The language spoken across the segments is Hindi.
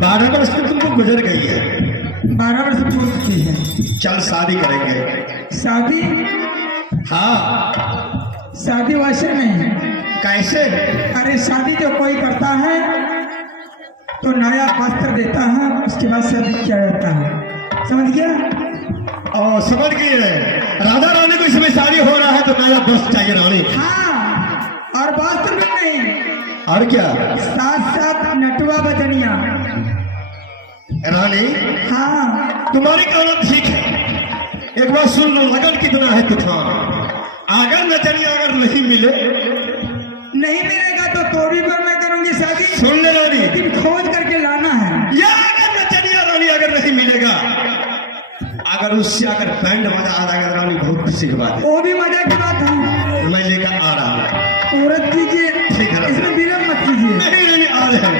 12 वर्ष तो तुमको गुजर गई है। 12 वर्ष पूर्ण की है। चल शादी करेंगे। शादी? हाँ। शादी वैसे नहीं। कैसे? अरे शादी जो कोई करता है तो नया वस्त्र देता है, उसके बाद शादी किया जाता है। समझ गया? और समझ गए। राधा रानी को इसमें शादी हो रहा है तो नया वस्त्र चाहिए रानी। हाँ, और वस्त्र भी नहीं, और क्या? साथ साथ नटुआ बजनिया। रानी हाँ, तुम्हारी गाना ठीक है, एक बार सुन लो, लगन कितना है तूफान। अगर नचनिया अगर नहीं मिलेगा तो तोड़ी पर मैं करूंगी शादी। सुन ले रानी, लेकिन खोज करके लाना है। या अगर नचनिया रानी अगर नहीं मिलेगा, अगर उससे अगर बैंड बजा आ जाएगा रानी, बहुत खुशी की बात है। वो भी मजा की बात है। मैं लेकर आ रहा हूँ। औरत कीजिए, ठीक है, इसमें विलम्ब मत कीजिए। नहीं आ रहे हैं।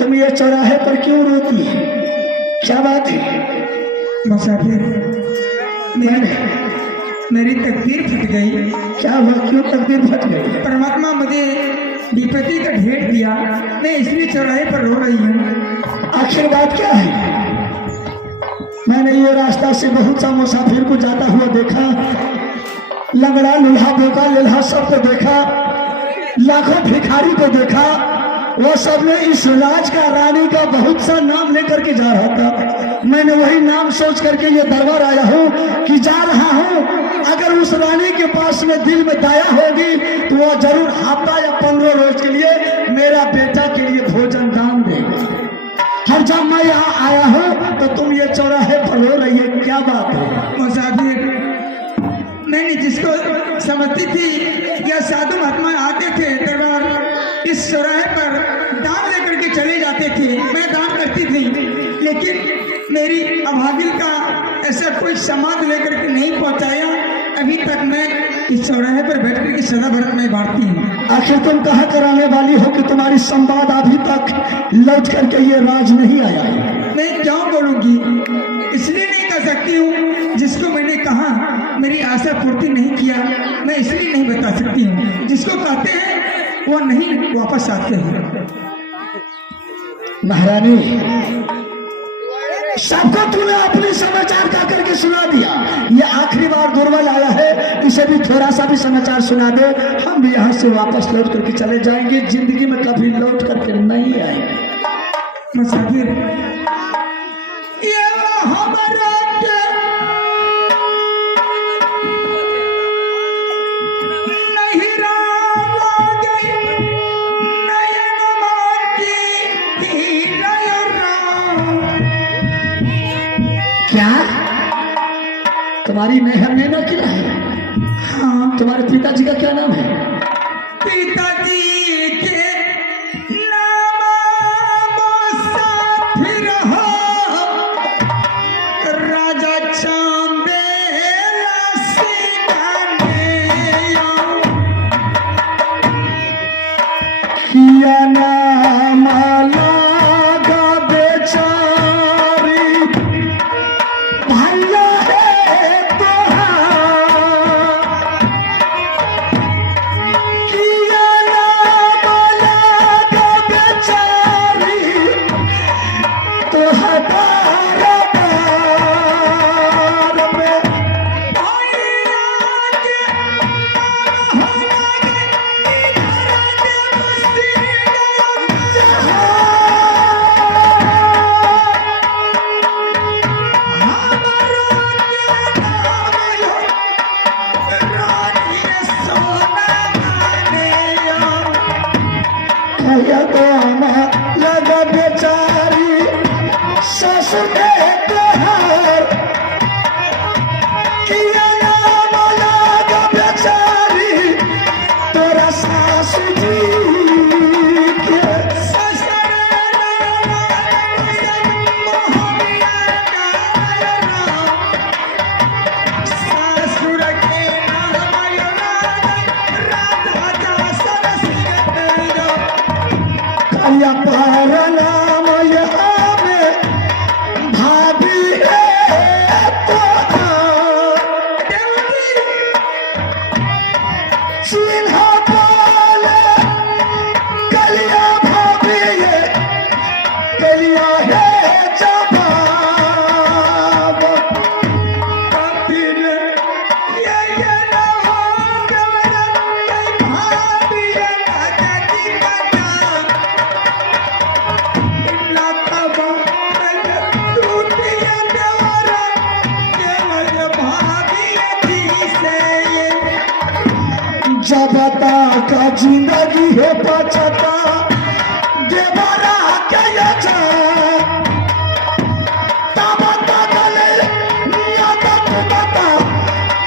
तुम ये चौराहे पर क्यों रोती है? क्या बात है? मुसाफिर, मेरी तकदीर फट गई। क्या हुआ? क्यों तकदीर फट गई? परमात्मा मुझे विपत्ति का ढेर दिया, मैं इसलिए चौराहे पर रो रही हूँ। आखिर बात क्या है? मैंने ये रास्ता से बहुत सा मुसाफिर को जाता हुआ देखा, लंगड़ा लूल्हा बोका लेल्हा सबको देखा, लाखों भिखारी को देखा। वो सब ने इस राज का रानी का बहुत सा नाम लेकर के जा रहा था। मैंने वही नाम सोच करके ये दरबार आया हूँ कि जा रहा हूँ, अगर उस रानी के पास में दिल में दया होगी तो वो जरूर हफ्ता या 15 रोज के लिए मेरा बेटा के लिए भोजन दान देगा। हर जब मैं यहाँ आया हूँ तो तुम ये चौराहे पर रो रही है, क्या बात है? मुसाफिर, मैंने जिसको समझती थी या साधु महात्मा आते थे दरबार, इस चौराहे पर दान लेकर के चले जाते थे, मैं दान करती थी, लेकिन मेरी अभागिल का ऐसा कोई समाज लेकर के नहीं पहुंचाया। अभी तक मैं इस चौराहे पर बैठ कर के सदा भरत में बांटती हूँ। आखिर तुम कहाँ कराने वाली हो कि तुम्हारी संवाद अभी तक लौट करके ये राज नहीं आया है? मैं क्यों बोलूंगी? इसलिए नहीं कर सकती हूँ, जिसको मैंने कहा मेरी आशा पूर्ति नहीं किया, मैं इसलिए नहीं बता सकती हूँ। जिसको कहते हैं वो नहीं वापस आते हैं। महारानी, सबको तूने अपने समाचार का करके सुना दिया। ये आखिरी बार दुर्बल आया है, इसे भी थोड़ा सा भी समाचार सुना दे, हम भी यहाँ से वापस लौट करके चले जाएंगे, जिंदगी में कभी लौट करके नहीं आएंगे। मुसाफिर ये हमारा नहीं राम गई नयन माती नयन राम। क्या तुम्हारी नैना क्या है? हाँ, तुम्हारे पिताजी का क्या नाम है? पिताजी के नाम मुसाफिर हो, राजा चांदेला सिंघानिया। किया नाम लागा बेचारी भैया है तोहार। किया नाम लागा बेचारी तोहार दरबार में। भैया नाम लगा बेचारी ससुर के तोहार। किया नाम लगा बेचारी तोरा सासू जी के। कलिया पार नाम यहाँ में भाभी है तोहार। चिन्ह बोले कलिया भाभी है, कलिया है जवाब। जब तक जिंदगी है बचता देवरा के जा, तब तक ले नियत बता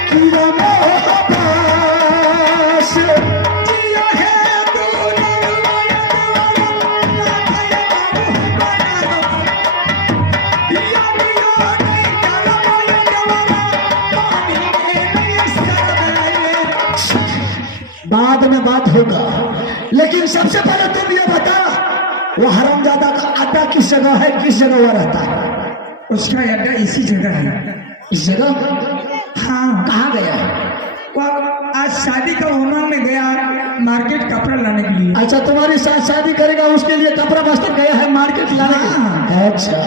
कि मोहब्बत जिया है बाद में बात होगा, लेकिन सबसे पहले तुम ये बता वो हरामजादा का अड्डा किस जगह है, किस जगह वो रहता है? उसका अड्डा इसी जगह है। इस जगह हाँ, कहाँ गया है? वो आज शादी का उमंग में गया मार्केट कपड़ा लाने के लिए। अच्छा, तुम्हारी साथ शादी करेगा उसके लिए कपड़ा बस्तर गया है मार्केट लाने के लिए? अच्छा,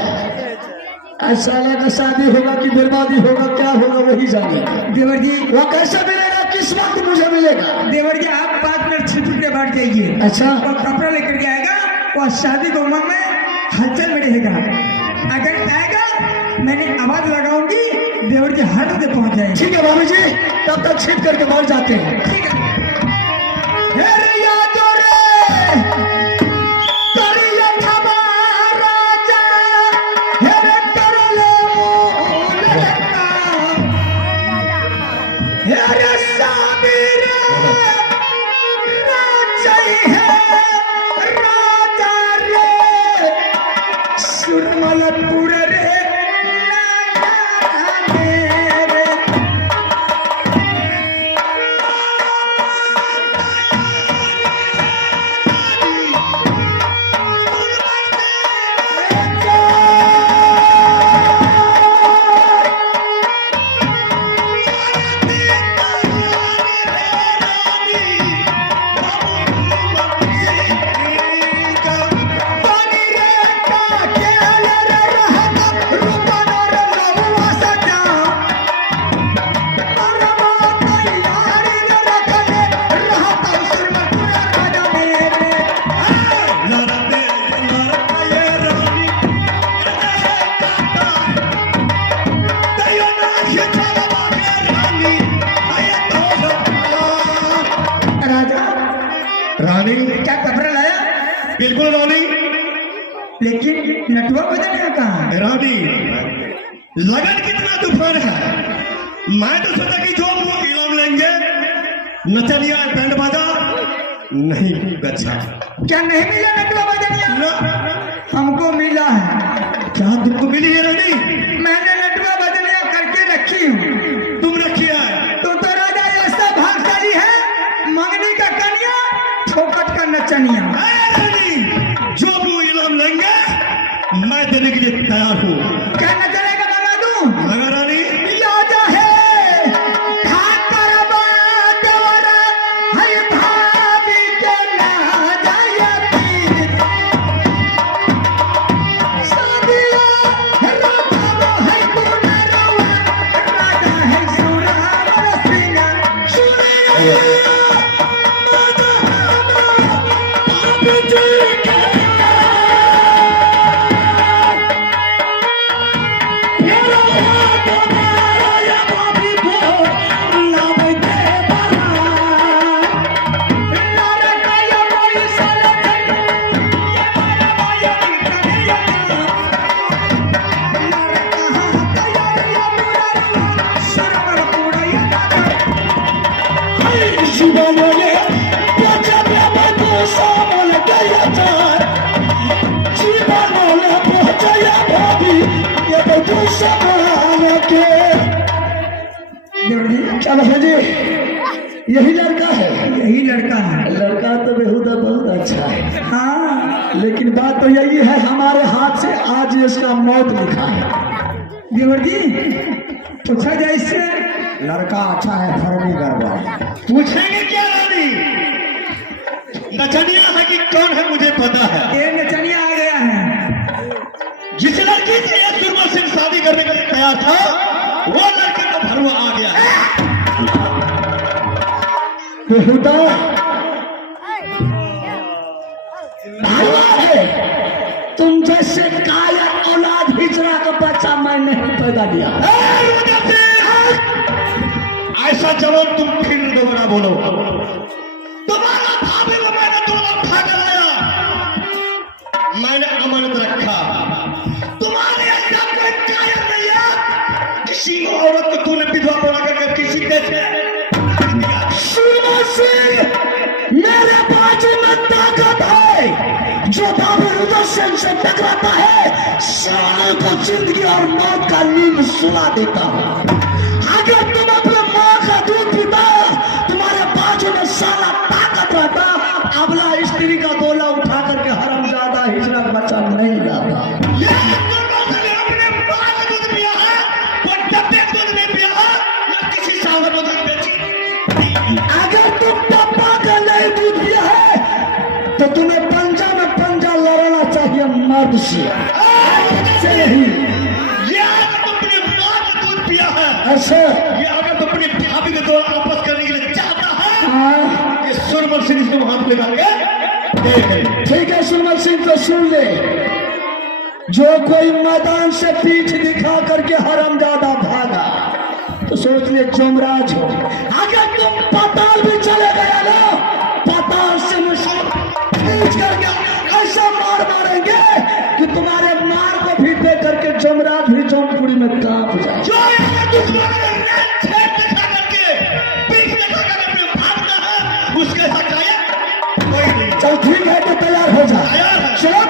ऐसा लगा शादी होगा कि बर्बादी होगा, क्या होगा वही जाने। देवर जी, वो कैसे मिलेगा, किस वक्त मुझे मिलेगा? देवर जी आप 5 मिनट छिप के बैठ जाइए। अच्छा, वो कपड़ा लेकर के आएगा, वो शादी के उमंग में हलचल में रहेगा। अगर आएगा मैंने आवाज लगाऊंगी, देवर जी हट से पहुंच जाएंगे। ठीक है भाभी जी, तब तक छिप करके बैठ जाते हैं। ठीक है। रानी क्या कपड़ा लाया? बिल्कुल रानी। लेकिन नटवा बदनिया कहाँ है? रानी लगन कितना तूफान है। मैं तो सोचा कि जो वो इनाम लेंगे नचनिया बैंड बाजा नहीं अच्छा। क्या नहीं मिला नटवा बदनिया? ना, हमको मिला है। क्या तुमको मिली है रानी? मैंने नटवा बदनिया करके रखी हूँ। तुम रखी है तो राजा ऐसा भागशाली है, मंगनी का कन्या, फोकट का नचनिया। रानी जो वो इनाम लेंगे मैं देने के लिए तैयार हूँ। क्या नचने का मंगा दूं? लगा रानी राजा है ठाकर बादवरा, है भाभी के ना जायती। सादिया राजा है गुनरवा, राजा है सुरावर सिंह। सुनिया चलो जी, यही लड़का है। यही लड़का है। लड़का तो बेहुदा बहुत अच्छा है, हाँ लेकिन बात तो यही है हमारे हाथ से आज इसका मौत लिखा है। देवर जी पूछा जाए इससे। लड़का अच्छा है, फर्मी गड़बड़। पूछेंगे क्या रानी? नचनिया है कि कौन है मुझे पता है। ये नचनिया आ गया है। जिस लड़की से ये सुरमा सिंह शादी करने के लिए तैयार था वो लड़की तो भरवा आ गया है। बेहुदा भरवा है। तुम जैसे कायर औलाद हिजरा का बच्चा मैं नहीं पैदा किया। ऐसा जवाब तुम फिर दोबारा बोलो। तुम्हारा भाभी को मैंने 2 लाख उठा कर लाया, मैंने अमानत रखा। तुम्हारे अंदर कोई कायर नहीं है। किसी औरत को तूने विधवा बना करके किसी कैसे सुरमा सिंह, मेरे बाजू में ताकत है। जो बाबू रुद्र सिंह से टकराता है साले को जिंदगी और मौत का नींद सुला देता हूँ। अगर तुम अपने माँ का दूध पीता, तुम्हारे बाजू में साला ताकत रहता, अबला स्त्री का गोला उठा करके हरामजादा हिजरा का बच्चा नहीं लाता। अपने मां का दूध पिया है, कोई डब्बे का दूध नहीं पिया है, या किसी साहब को दूध बेची। अगर तुम डब्बा का नहीं दूध पिया है तो तुम्हें पंजा में पंजा लड़ना चाहिए मर्द से। नहीं ये अगर तुम अपने मां का दूध पिया है, ऐसे ये अगर तुम अपनी भाभी के दो वापस करने के लिए चाहता है, हाँ, ये सुरमल सिंह इसमें हाथ लगा के देख ले। ठीक है सुरमल सिंह तो सुन ले। जो कोई मैदान से पीठ दिखा करके हरामजादा भागा तो सोच ले जुमराज हो। अगर तुम पाताल भी चले गया ना, पाताल से मुझे खींच करके ऐसा मार मारेंगे कि तुम्हारे मार को भी दे करके जुमराज भी जौनपुरी में कांप जाए। जो यहाँ दुश्मन ने छेद दिखा करके पीठ दिखा करके भागता है, उसके साथ आया कोई नहीं। चल ठीक है तो तैयार हो जा। तैयार है। चलो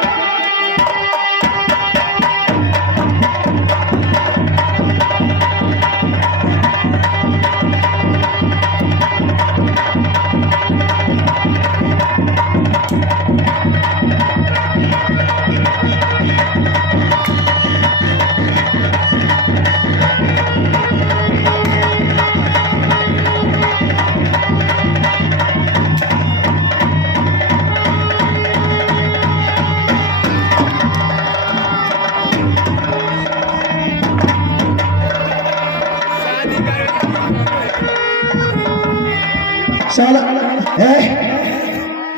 साला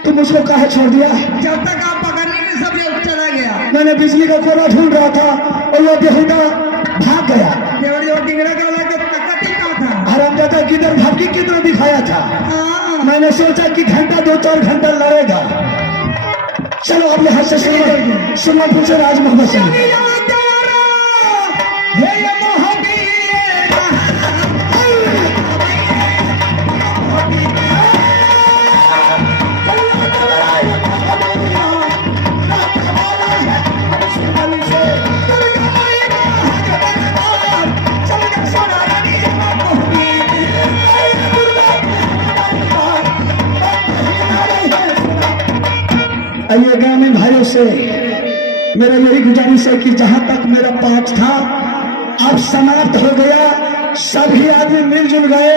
तुम मुझको काहे छोड़ दिया? जब तक आप पकड़ने में सब ये चला गया। मैंने बिजली का कोना ढूंढ रहा था और वो बेहुदा भाग गया। देवर जो टिंगरा का लगा ककटी का था। हरामजादा किधर भागी कितना दिखाया था। हाँ मैंने सोचा कि घंटा 2-4 घंटा लगेगा। चलो अब यहाँ से सुनो पूछे राज मोहम्मद से आइए ग्रामीण भाइयों से मेरा यही गुजारिश है कि जहां तक मेरा पाठ था अब समाप्त हो गया। सभी आदमी मिलजुल गए,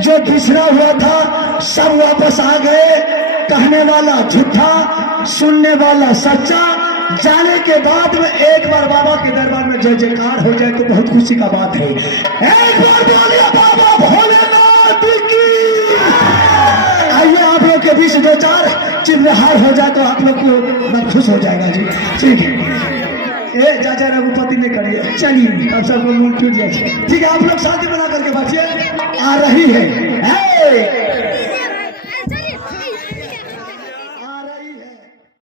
जो बिछड़ा हुआ था सब वापस आ गए। कहने वाला झूठा, सुनने वाला सच्चा। जाने के बाद में एक बार बाबा के दरबार में जय जयकार हो जाए तो बहुत खुशी का बात है। एक बार बोलिए बाबा भोलेनाथ की। आइए आप लोग के बीच 2-4 चिन्हहार हो जाए तो आप लोग को मैं खुश हो जाएगा जी। ठीक है, ए चाचा रघुपति ने करिए। चलिए अब सबको मुंह टूट जाए। ठीक है, आप लोग शांति बना करके बैठिए। आ रही है